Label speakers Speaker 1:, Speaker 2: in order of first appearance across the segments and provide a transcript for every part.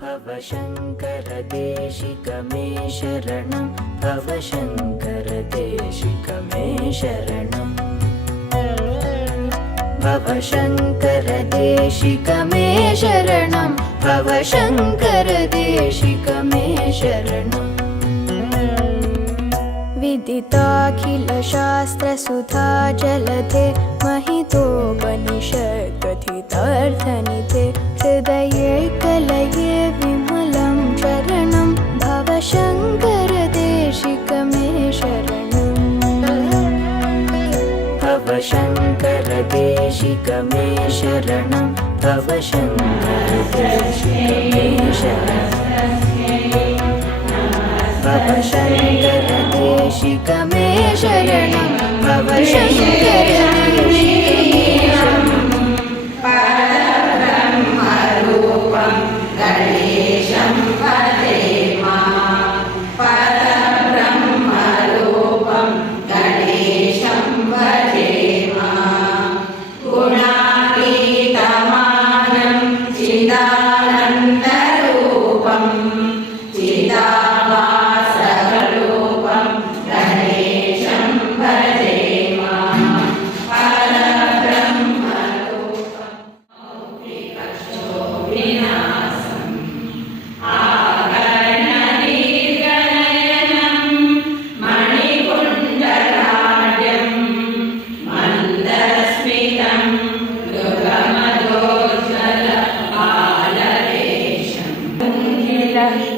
Speaker 1: भवशङ्करदेशिकमे शरणं भवशङ्करदेशिकमे शरणम् भवशङ्करदेशिकमे शरणं भवशङ्करदेशिकमे शरणम् विदिताखिलशास्त्रसुधा जलधे महितोपनिषत्कथितार्थनिधे हृदये भवशङ्करदेशिकमे शरणं भवशङ्करदेशिकमे शरणं भवशङ्करदेशिकमे शरणम्
Speaker 2: ॐ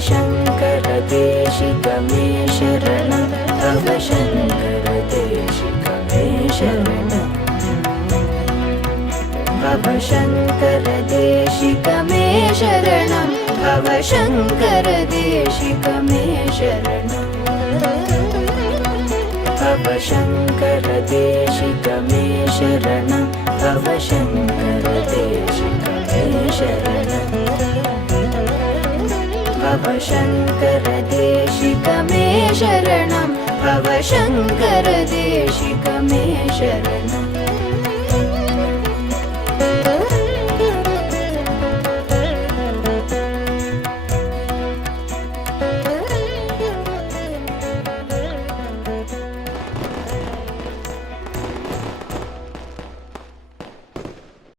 Speaker 1: शरणं भव शङ्कर शरणं भव शङ्कर देशिक मे शरणम् भव शङ्कर देशिक मे शरणं भव शङ्कर देशिक मे शरणम् भव शङ्कर देशिक मे शरणं भव शङ्कर देशिक मे शरणम्